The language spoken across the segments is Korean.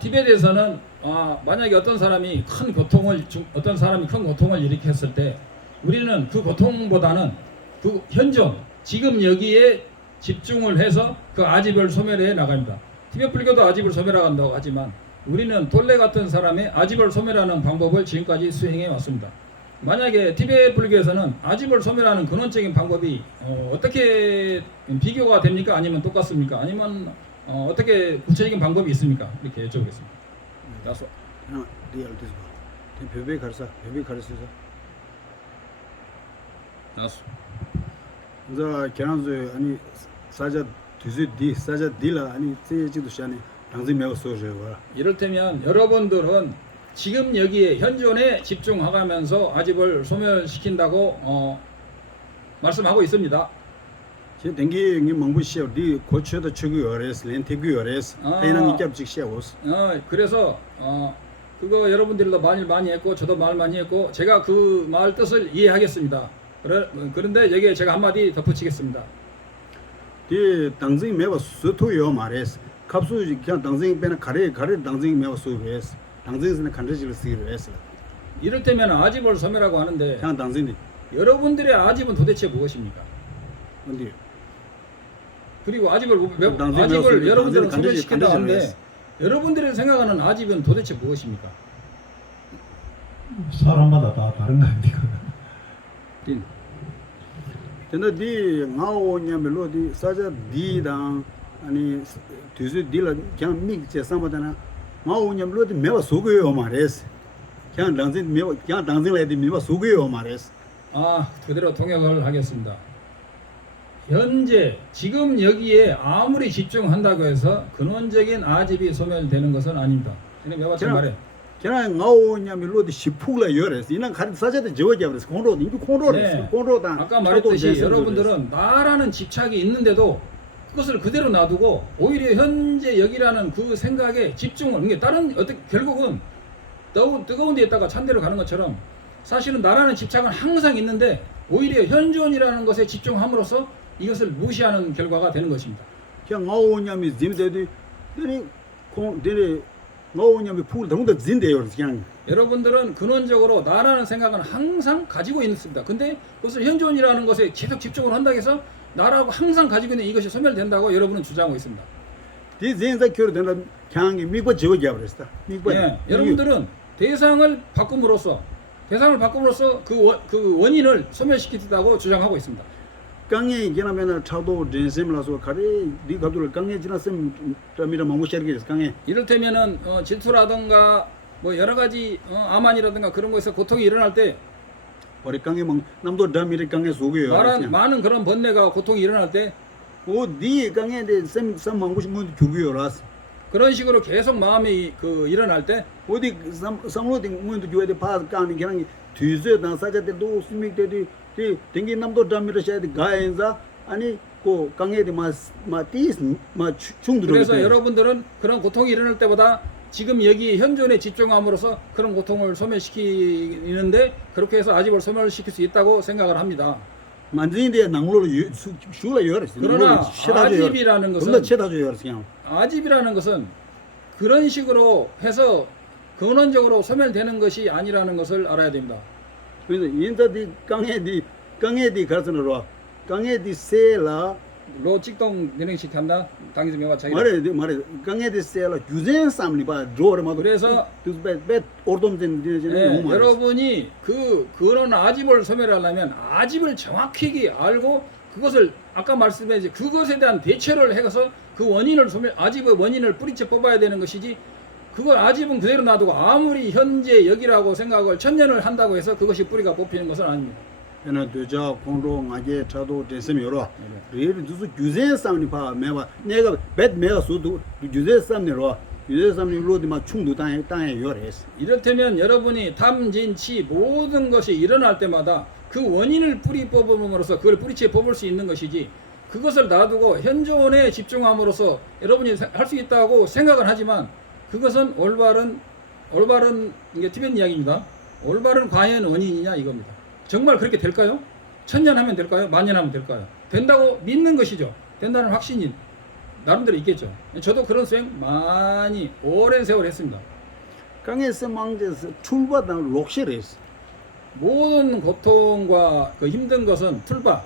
티벳에서는 만약에 어떤 사람이 큰 고통을 일으켰을 때 우리는 그 고통보다는 그 현존 지금 여기에 집중을 해서 그 아집을 소멸해 나갑니다. 티벳 불교도 아집을 소멸한다고 하지만 우리는 돌레 같은 사람의 아집을 소멸하는 방법을 지금까지 수행해 왔습니다. 만약에 티벳 불교에서는 아집을 소멸하는 근원적인 방법이 어떻게 비교가 됩니까? 아니면 똑같습니까? 아니면 어떻게 구체적인 방법이 있습니까? 이렇게 여쭤보겠습니다. 나서 베베 가르쳐. 나서 자 계란주 아니 사자 뒤지 사자 딜라 아니 제지도 샤네 당신 매고 소저와. 이를테면 여러분들은 지금 여기에 현존에 집중하면서 아집을 소멸시킨다고 말씀하고 있습니다. 제 댕기 이 망부시어 디 고쳐도 추구 어레스 렌티구 어레스 해낭 이cap직 시어스. 그래서 그거 여러분들도 많이 했고 저도 말 많이 했고 제가 그 말 뜻을 이해하겠습니다. 그런데 여기에 제가 한마디 덧붙이겠습니다. 디 당신 매고 수토요 말레스 갑수 그냥 당신 배나 가래 당신 매고 수베스 당신은 간지를 쓰기로 했어. 이를테면 아집을 소멸하고 하는데 그냥 당신이 여러분들의 아집은 도대체 무엇입니까? 어디 그리고 아집을 당신 여러분들은 당신 소멸시킨다 간지를 하는데 했어. 여러분들이 생각하는 아집은 도대체 무엇입니까? 사람마다 다 다른 거 아닙니까? 근데 디 나오냐면로 디 사자 디당 아니 뒤지 딜라 그냥 믹제 상바다나 나오냐면로 디 매와 속어요 말레스. 그냥 당신 매와 그냥 당신한테 매와 속어요 말레스. 그대로 통역을 하겠습니다. 현재 지금 여기에 아무리 집중한다고 해서 근원적인 아집이 소멸되는 것은 아닙니다. 이는 매화처 말해. 그냥 나오냐면로 디 시풍라 열에서 이난 가르 사자도 저어잡으면서 콘로 이거 콘로레스 콘로다. 아까 말했듯이 여러분들은 나라는 집착이 있는데도 그것을 그대로 놔두고 오히려 현재 여기라는 그 생각에 집중을 이게 다른 결국은 뜨거운 데 있다가 찬 데로 가는 것처럼 사실은 나라는 집착은 항상 있는데 오히려 현존이라는 것에 집중함으로써 이것을 무시하는 결과가 되는 것입니다. 그냥 나오냐면 짐데디 데리 나오냐면 풀 너무도 진데요 그냥. 여러분들은 근원적으로 나라는 생각은 항상 가지고 있습니다. 근데 그것을 현존이라는 것에 계속 집중을 한다고 해서 나라고 항상 가지고 있는 이것이 소멸된다고 여러분은 주장하고 있습니다. 디 젠자 교르는 그냥 미고 저어잡으랬다. 여러분들은 대상을 바꿈으로써 그 원인을 소멸시키겠다고 주장하고 있습니다. 강에 지나면 차도 진심라서 가리 네 갑들 강에 지났으면 점이라 망고셔게 강에 이를테면은 질투라든가 뭐 여러 가지 암환이라든가 그런 거에서 고통이 일어날 때 우리 강에 막 남도 담이리 강에 속여요. 많은 그런 번뇌가 고통이 일어날 때 네 강에 샘 망고시 문 주고요라스. 그런 식으로 계속 마음이 일어날 때 어디 삼로디 문도 주에데 파 강이 그냥 뒤에 나사자데 도 스미데디 땡기 남도 담이라 샤데 가엔자 아니 고 강에데 마티스 마 충들어. 그래서 여러분들은 그런 고통이 일어날 때보다 지금 여기 현존에 집중함으로써 그런 고통을 소멸시키는데 그렇게 해서 아집을 소멸시킬 수 있다고 생각을 합니다. 만진데 낭로로 슈라 요르스. 그러나 아집이라는 것은 그냥. 아집이라는 것은 그런 식으로 해서 근원적으로 소멸되는 것이 아니라는 것을 알아야 됩니다. 그래서 인자디 강에디 가서는 강에디 세라 로 직동 진행식 한다. 당에서 매화 차이. 말해 강에디 세라 유젠 삼리바 조르마도 그래서 배 오르돔진 여러분이 그런 아집을 소멸하려면 아집을 정확히 알고 그것을 아까 말씀해 그것에 대한 대처를 해서 그 원인을 아집의 원인을 뿌리째 뽑아야 되는 것이지 그걸 아집은 그대로 놔두고 아무리 현재 여기라고 생각을 천년을 한다고 해서 그것이 뿌리가 뽑히는 것은 아닙니다. 에나 되자 공로 나게 차도 됐으면 여러 리를 두수 유젠 삼리 봐 매봐 내가 뱃 매가 수도 유젠 삼리로 유젠 삼리로디 막 충도 땅에 요레스. 이를테면 여러분이 탐진치 모든 것이 일어날 때마다 그 원인을 뿌리 뽑음으로써 그걸 뿌리채 뽑을 수 있는 것이지 그것을 놔두고 현존에 집중함으로써 여러분이 할 수 있다고 생각을 하지만 그것은 올바른 이게 티벳 이야기입니다. 올바른 과연 원인이냐 이겁니다. 정말 그렇게 될까요? 1000년 하면 될까요? 만년 하면 될까요? 된다고 믿는 것이죠. 된다는 확신이 나름대로 있겠죠. 저도 그런 수행 많이 오랜 세월 했습니다. 강에서 망제서 출바당 록실했어. 모든 고통과 그 힘든 것은 풀바.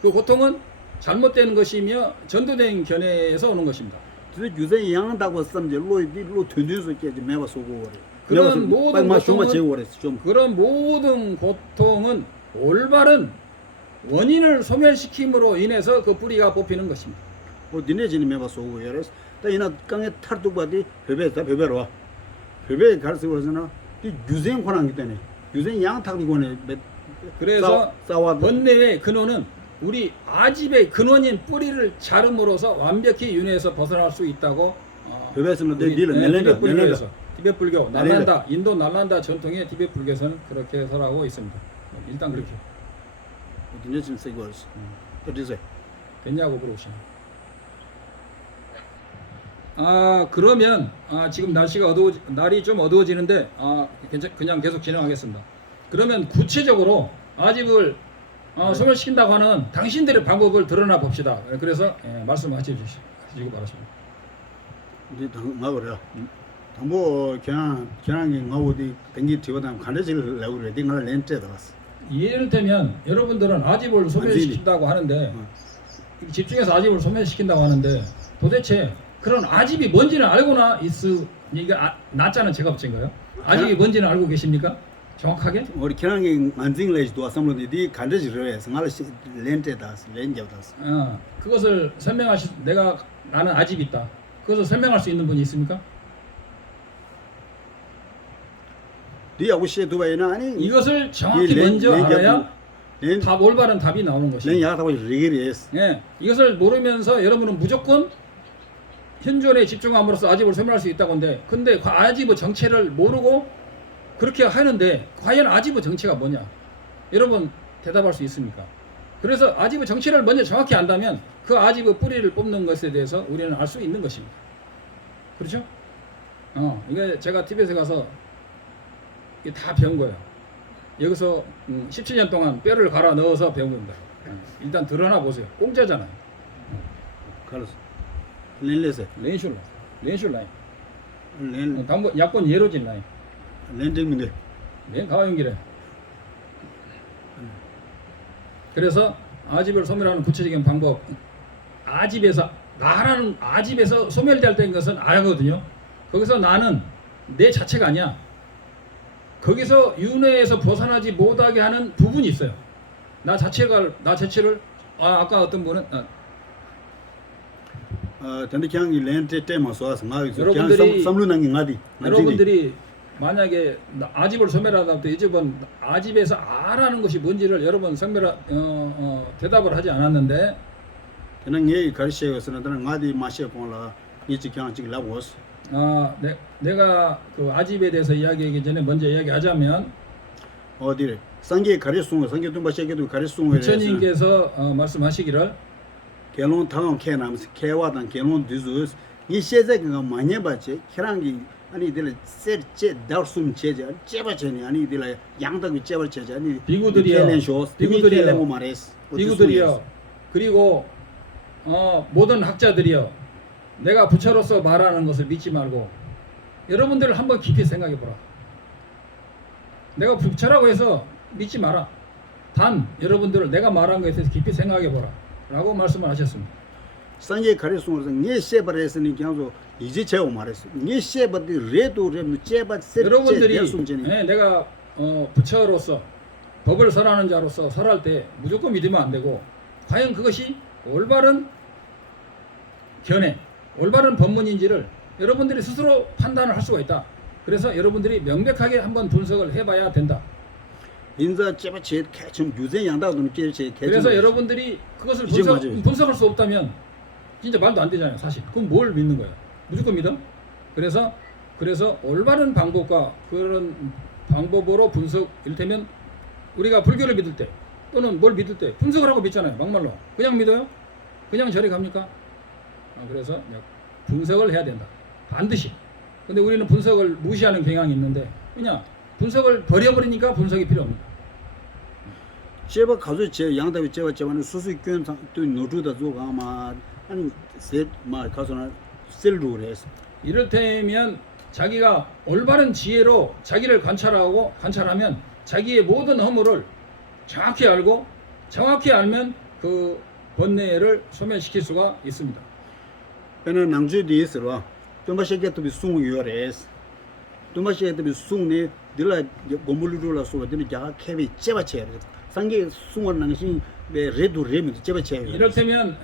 그 고통은 잘못된 것이며 전도된 견해에서 오는 것입니다. 그래서 유전 양다고 섬제 로이디 튼든서 깨지 매바 쏘고 그래. 그런 모든 좀 그런 모든 고통은 올바른 원인을 소멸시킴으로 인해서 그 뿌리가 뽑히는 것입니다. 뭐 니네진이 매바 쏘고 그래. 또 이나 강에 탈뚝바디 베베다 베베로 와. 베베 가르쳐 그러잖아. 이 유전 권한기 때문에 유전 양탁이 권해. 그래서 싸워 번뇌의 근원은 우리 아집의 근원인 뿌리를 자름으로써 완벽히 윤회에서 벗어날 수 있다고 베베스는 우리, 딜을 낼랜다 불교에서 티베트 불교 날란다 인도 날란다 전통의 티베트 불교에서는 그렇게 설하고 있습니다. 일단 그렇게 니네진 쓰고 그랬어. 어디서? 됐냐고 물어보시면 그러면 지금 날이 좀 어두워지는데 그냥 계속 진행하겠습니다. 그러면 구체적으로 아집을 소멸시킨다고 하는 당신들의 방법을 드러나 봅시다. 그래서 말씀하시고 바랍니다. 이제 나 그래. 당보 그냥 나오디 댕기 뒤보다 간대질 내고 그래. 네가 렌트에 들어갔어. 예를들면 여러분들은 아집을 소멸시킨다고 하는데 집중해서 아집을 소멸시킨다고 하는데 도대체 그런 아집이 뭔지는 알고나 이게 나짜는 제가 붙인가요? 아집이 뭔지는 알고 계십니까? 정확하게? 우리 기랑이 안징레지 도와서는 네 간대질을 해서 나를 렌트에 들어갔어. 렌트에 들어갔어. 그것을 나는 아집이 있다. 그것을 설명할 수 있는 분이 있습니까? 네하고 시에 두바이나 아니 이것을 정확히 먼저 알아야 올바른 답이 나오는 것입니다. 렌 야다고 리그리했어. 이것을 모르면서 여러분은 무조건 현존에 집중함으로써 아집을 소멸할 수 있다고 하는데 근데 아집의 정체를 모르고 그렇게 하는데 과연 아집의 정체가 뭐냐? 여러분 대답할 수 있습니까? 그래서 아집의 정체를 먼저 정확히 안다면 그 아집의 뿌리를 뽑는 것에 대해서 우리는 알 수 있는 것입니다. 그렇죠? 이게 제가 티벳에 가서 이게 다 배운 거예요. 여기서 17년 동안 뼈를 갈아 넣어서 배운 겁니다. 일단 드러나 보세요. 공짜잖아요. 갈았어. 렌레세. 렌슐 라인. 렌 약본 예로진 라인. 렌딩인데. 렌 가와용기래. 그래서 아집을 소멸하는 구체적인 방법. 나라는 아집에서 소멸될 때인 것은 알거든요. 거기서 나는 내 자체가 아니야. 거기서 윤회에서 벗어나지 못하게 하는 부분이 있어요. 나 자체를 아까 어떤 분은 근데 그냥 렌트 때문에 쏘아서 막 여러분들이 삼루난게 나디. 여러분들이 만약에 아집을 소멸하다 때 이 집은 아집에서 아라는 것이 뭔지를 여러분 대답을 하지 않았는데 그냥 얘 가르쳐서는 나는 나디 마셔 보라 이제 그냥 지금 라고스. 내가 그 아집에 대해서 이야기하기 전에 먼저 이야기하자면 어디래? 상계 가르치는 거 상계 좀 마셔게도 가르치는 거. 부처님께서 말씀하시기를 결론 타운 캐나면서 개와단 결론 뒤즈스 이 세제가 많이 받지 키랑기 아니 이들 세제 다숨 제제 제바제니 아니 이들 양덕이 제바제제 아니 비구들이요 그리고 모든 학자들이요 내가 부처로서 말하는 것을 믿지 말고 여러분들을 한번 깊이 생각해 보라. 내가 부처라고 해서 믿지 마라. 단 여러분들을 내가 말한 것에 대해서 깊이 생각해 보라 라고 말씀을 하셨습니다. 상계 가르치는 것은 네 세바레스니 그냥 이제 제가 말했어. 네 세바디 레도 제바 세 여러분들이 내가 부처로서 법을 설하는 자로서 설할 때 무조건 믿으면 안 되고 과연 그것이 올바른 견해 올바른 법문인지를 여러분들이 스스로 판단을 할 수가 있다. 그래서 여러분들이 명백하게 한번 분석을 해봐야 된다. 인자 제바체 개좀 유전 양다도 제제 그래서 여러분들이 그것을 분석할 수 없다면 진짜 말도 안 되잖아요. 사실 그럼 뭘 믿는 거야? 무조건 믿어? 그래서 올바른 방법과 그런 방법으로 분석 이를테면 우리가 불교를 믿을 때 또는 뭘 믿을 때 분석을 하고 믿잖아요. 막말로 그냥 믿어요? 그냥 저리 갑니까? 그래서 분석을 해야 된다. 반드시. 근데 우리는 분석을 무시하는 경향이 있는데 그냥 분석을 버려버리니까 분석이 필요 없니다. 제바 가서 제 양다비 제바 제바는 수수견 또 노주다 조가 아마 아니 세마 가서나 셀루레스 이를테면 자기가 올바른 지혜로 자기를 관찰하면 자기의 모든 허물을 정확히 알고 정확히 알면 그 번뇌를 소멸시킬 수가 있습니다. 배는 낭주디스로 좀 비 숭요레스 비 숭네 딜라 고물루라 소드니 자가 케비 제바체 상계 숭원 낭신 베 레두 레미 제바체 이를테면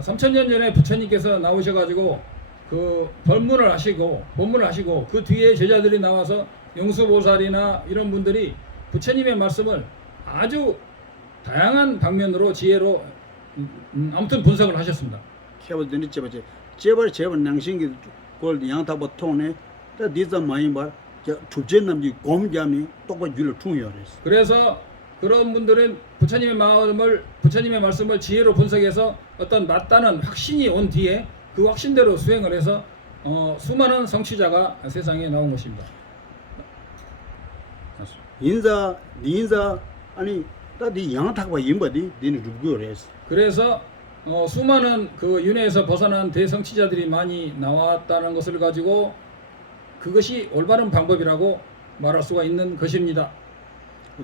3000년 전에 부처님께서 나오셔가지고 그 법문을 하시고 그 뒤에 제자들이 나와서 용수보살이나 이런 분들이 부처님의 말씀을 아주 다양한 방면으로 지혜로 아무튼 분석을 하셨습니다. 케버드니 제바체 제발 낭신기 골 양타버 통네 다 디자 마이바 춥제 남지 곰잠이 똑바 줄을 퉁여레스 그래서 그런 분들은 부처님의 말씀을 지혜로 분석해서 어떤 맞다는 확신이 온 뒤에 그 확신대로 수행을 해서 수많은 성취자가 세상에 나온 것입니다. 인자 아니 다디 양타바 임바디 디니 루고레스 그래서 수많은 그 윤회에서 벗어난 대성취자들이 많이 나왔다는 것을 가지고 그것이 올바른 방법이라고 말할 수가 있는 것입니다.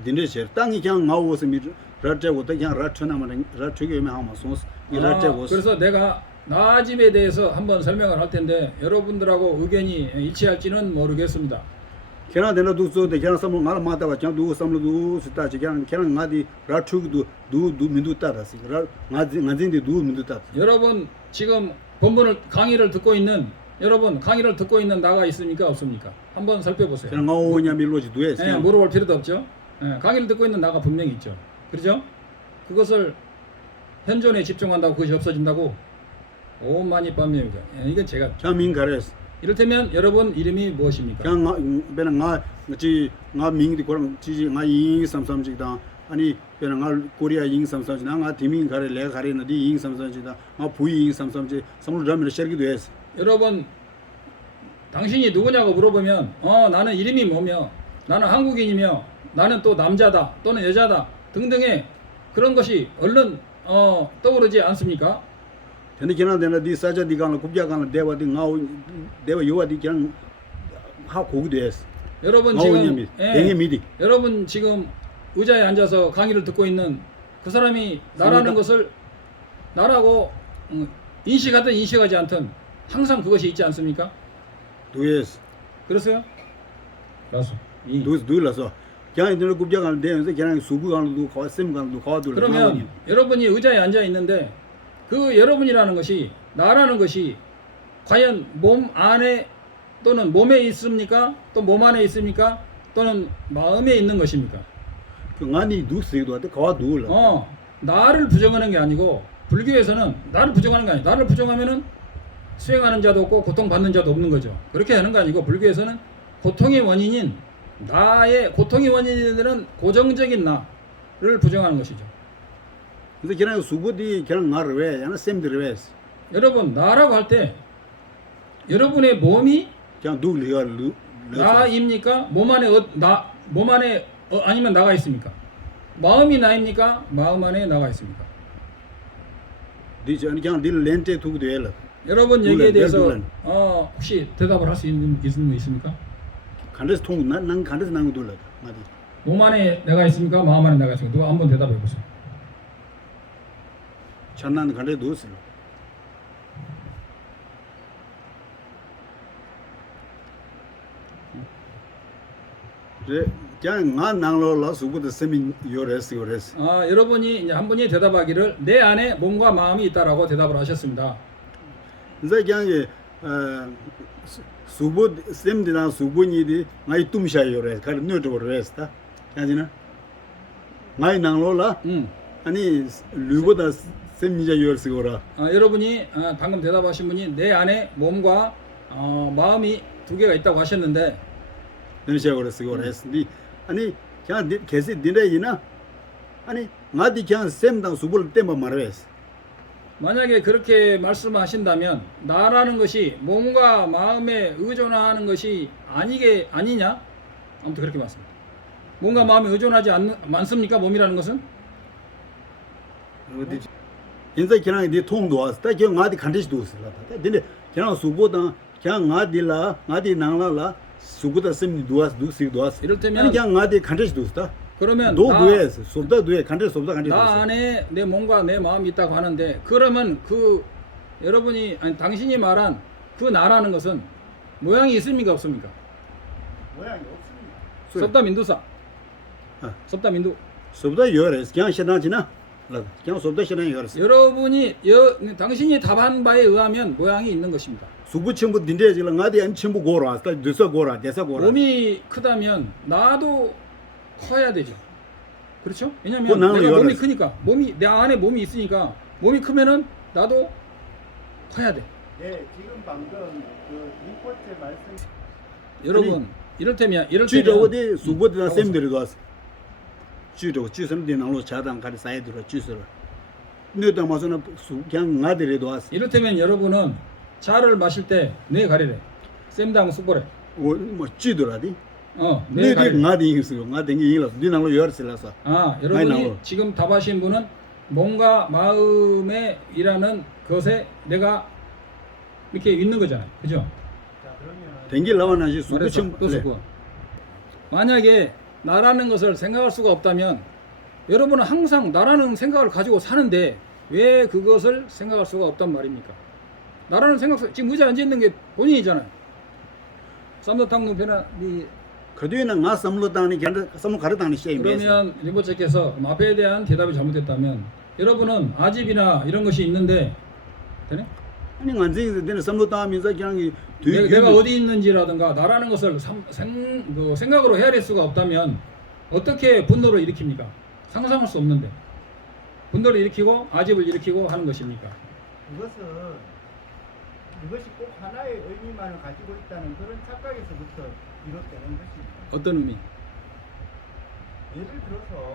디네체 땅이 그냥 나오고서 미 라트고 그냥 라트나만 라트게면 하면 소스 이 라트고 그래서 내가 나아짐에 대해서 한번 설명을 할 텐데 여러분들하고 의견이 일치할지는 모르겠습니다. 걔나 내가 두서데 걔나 삼을 말 마다가 그냥 누구 삼을도 스타지 그냥 나디 라트도 두 민두 따라서 나진데 두 민두 따 여러분 지금 강의를 듣고 있는 나가 있습니까 없습니까? 한번 살펴보세요. 그냥 나오냐 밀로지 두에 예, 물어볼 필요도 없죠. 예, 강의를 듣고 있는 나가 분명히 있죠. 그렇죠? 그것을 현존에 집중한다고 그것이 없어진다고? 오만이 빰입니다. 예, 이건 제가 그냥 민가레스 이를테면 여러분 이름이 무엇입니까? 그냥 배는 나 민디 고랑 지지 나 인삼삼지다 아니 배는 나 코리아 인삼삼지다 나 디민 가레 레 가레나 디 인삼삼지다 나 부이 인삼삼지 삼로 라미를 셔기도 했어 여러분 당신이 누구냐고 물어보면 나는 이름이 뭐며 나는 한국인이며 나는 또 남자다 또는 여자다 등등의 그런 것이 얼른 떠오르지 않습니까? 근데 걔나 내가 디 사자 디가나 굽자가나 대와디 나오 대와 요와디 그냥 하 고기도 했어 여러분 지금 여러분 지금 의자에 앉아서 강의를 듣고 있는 그 사람이 나라는 것을 나라고 인식하든 인식하지 않든 항상 그것이 있지 않습니까? 두에스 그렇어요? 라서 두라서 그냥 이들 굽자가나 대면서 그냥 수부가나도 가와셈가나도 가와둘 그러면 여러분이 의자에 앉아 있는데 그 여러분이라는 것이 나라는 것이 과연 몸 안에 또는 몸에 있습니까? 또 몸 안에 있습니까? 또는 마음에 있는 것입니까? 그 아니 두스도 한테 가와둘 나를 부정하는 게 아니고 불교에서는 나를 부정하는 게 아니에요. 나를 부정하면은 수행하는 자도 없고 고통받는 자도 없는 거죠. 그렇게 하는 거 아니고 불교에서는 고통의 원인이 되는 고정적인 나를 부정하는 것이죠. 그래서 그냥 수부디 그냥 나를 왜 야나 셈들 왜 여러분 나라고 할 때 여러분의 몸이 그냥 누리가 나입니까? 몸 안에 아니면 나가 있습니까? 마음이 나입니까? 마음 안에 나가 있습니까? 디저 그냥 딜 렌테 두고 돼라 여러분 얘기에 대해서 혹시 대답을 할 수 있는 분 있습니까? 간데스 통난 간데스 나고 둘라 마디 몸 안에 내가 있습니까? 마음 안에 나가 있습니까? 누가 한번 대답해 보세요. 찬난 간데 두스 그냥 나 낭로라 수부도 세민 요레스 여러분이 이제 한 분이 대답하기를 내 안에 몸과 마음이 있다라고 대답을 하셨습니다. 이제 그냥 수부 셈디나 수부니디 나이 tum샤 요레스 가르 녀도 요레스다 야지나 나이 낭로라 아니 류보다 셈니자 요레스고라 여러분이 방금 대답하신 분이 내 안에 몸과 마음이 두 개가 있다고 하셨는데 니 아니 그냥 계속 니네이나 아니 나디 그냥 셈당 수불 때만 말해스 만약에 그렇게 말씀하신다면 나라는 것이 몸과 마음에 의존하는 것이 아니냐? 아무튼 그렇게 맞습니다. 몸과 마음에 의존하지 않습니까? 몸이라는 것은? 인자 그냥 네 통도 왔어. 다 그냥 나디 간디도 왔어. 근데 그냥 수보다 그냥 나디라 나디 나라라 수보다 셈니 도왔어. 두시 도왔어. 이를테면- 아니 그냥 나디 간디도 왔다. 그러면 도 나- 두에서 섭다 두에 간디 섭다 간디. 나 안에 내 몸과 내 마음이 있다고 하는데 그러면 그 여러분이 아니 당신이 말한 그 나라는 것은 모양이 있습니까 없습니까? 모양이 없습니다. 섭다 민두사. 아. 섭다 민두. 섭다 요레스 그냥 시나지나. 그냥 섭다 시나 요레스. 여러분이 당신이 답한 바에 의하면 모양이 있는 것입니다. 수부 첨부 딘데지라 나디 안 첨부 고로 왔다. 두서 고라 대사 고라. 몸이 크다면 나도 커야 되죠. 그렇죠? 그건 왜냐면 나는 내가 몸이 열었어. 크니까 내 안에 몸이 있으니까 몸이 크면은 나도 커야 돼. 네, 지금 방금 그 6번째 말씀 여러분 이를테면 쥐도 어디 수보다 셈들이 왔어. 쥐도 쥐선디 나로 자당 가리 사이드로 쥐서. 너도 마서는 그냥 나디래도 왔어. 이를테면 여러분은 차를 마실 때 뇌 가리래. 쌤당 수보래. 뭐 쥐도라디. 뇌 너디 가리래. 나디 있어. 나디 이라. 니 나로 열슬라서. 아, 많이 여러분이 나와. 지금 답하신 분은 몸과 마음에 일하는 것에 내가 이렇게 있는 거잖아요. 그죠? 자 그러면 댕길 나와나지 수부 말해서 첨부. 또 수고. 만약에 나라는 것을 생각할 수가 없다면 여러분은 항상 나라는 생각을 가지고 사는데 왜 그것을 생각할 수가 없단 말입니까? 나라는 생각 지금 의자 앉아 있는 게 본인이잖아요. 쌈도탕 눈편아 니 그뒤에는 나 삼로다니 간다 삼로 가르다니 시에 그러면 리보체께서 마페에 대한 대답이 잘못됐다면 여러분은 아집이나 이런 것이 있는데 되네? 아니 안지 되는 삼로다면서 그냥 내가 어디 있는지라든가 나라는 것을 생각으로 헤아릴 수가 없다면 어떻게 분노를 일으킵니까? 상상할 수 없는데 분노를 일으키고 아집을 일으키고 하는 것입니까? 이것이 꼭 하나의 의미만을 가지고 있다는 그런 착각에서부터 비롯되는 것입니다. 어떤 의미? 예를 들어서